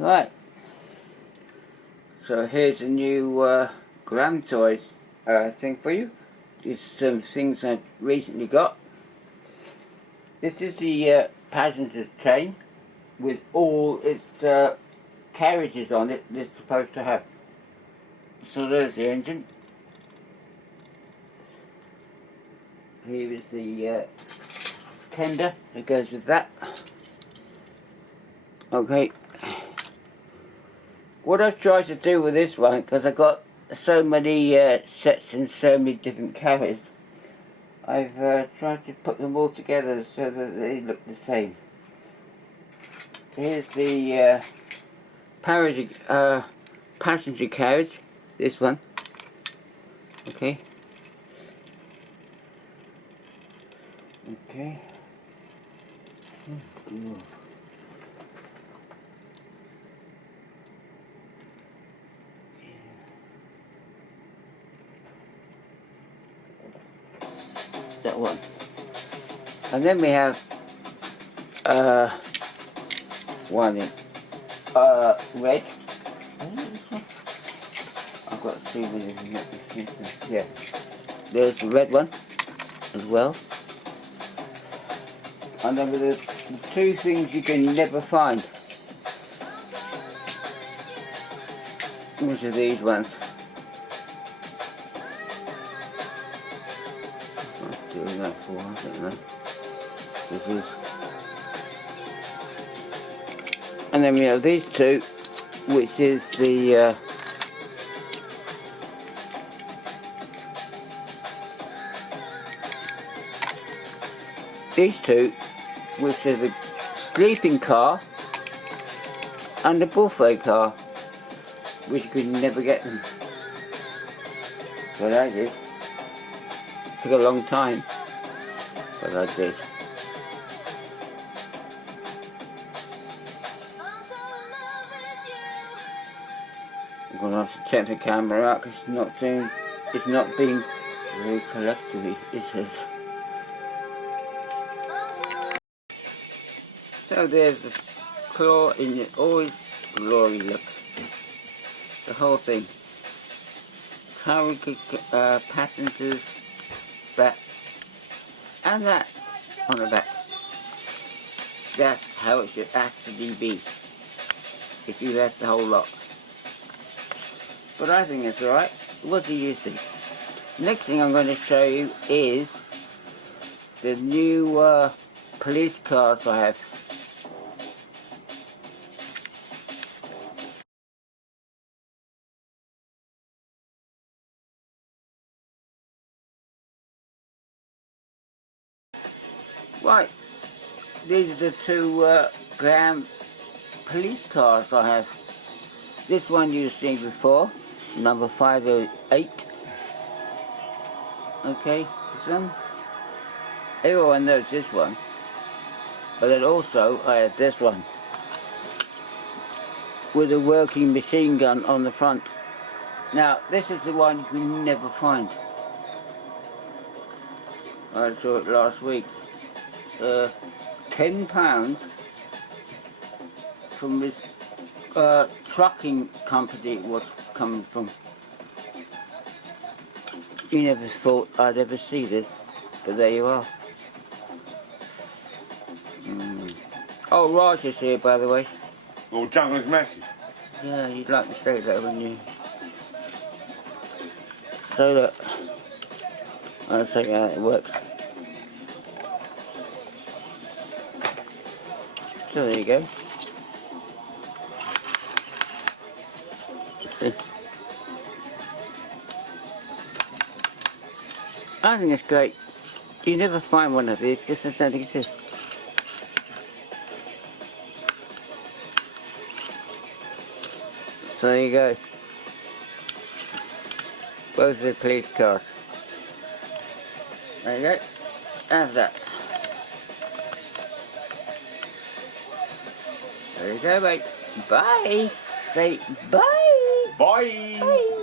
Right, so here's a new Glam Toys thing for you. These some things I've recently got. This is the passenger train with all its carriages on it that it's supposed to have. So there's the engine. Here is the tender that goes with that. Okay. What I've tried to do with this one, because I've got so many sets and so many different carriages, I've tried to put them all together so that they look the same. Here's the passenger carriage, this one. Okay. Okay. Ooh. That one. And then we have one in red. I've got to see whether it's not. Yeah. There's the red one as well. And then with the two things you can never find. Which are these ones? What's doing that for? I don't know. This is. And then we have these two, which is the these two, which is the sleeping car and the buffet car, which you could never get them. But I did. Took a long time, but I did. I'm going to have to check the camera out because it's not being very collectively, it says. So there's the claw in all its glory, look. The whole thing. Carriage, passengers, back, and that on the back. That's how it should actually be, if you left the whole lot. But I think it's alright. What do you think? Next thing I'm going to show you is the new police cars I have. Right, these are the two Glam police cars I have. This one you've seen before, number 508. Okay, this one. Everyone knows this one. But then also I have this one, with a working machine gun on the front. Now, this is the one you can never find. I saw it last week. £10 from this trucking company it was coming from. You never thought I'd ever see this, but there you are. Oh, Raj is here, by the way. Oh, jungle's massive. Yeah, you'd like to say that, wouldn't you? So look, I'll show you how it works. So there you go. See? I think it's great. You never find one of these because they don't exist. So there you go. Both of the police cars. There you go. Have that. There you go, mate. Bye. Say bye. Bye. Bye.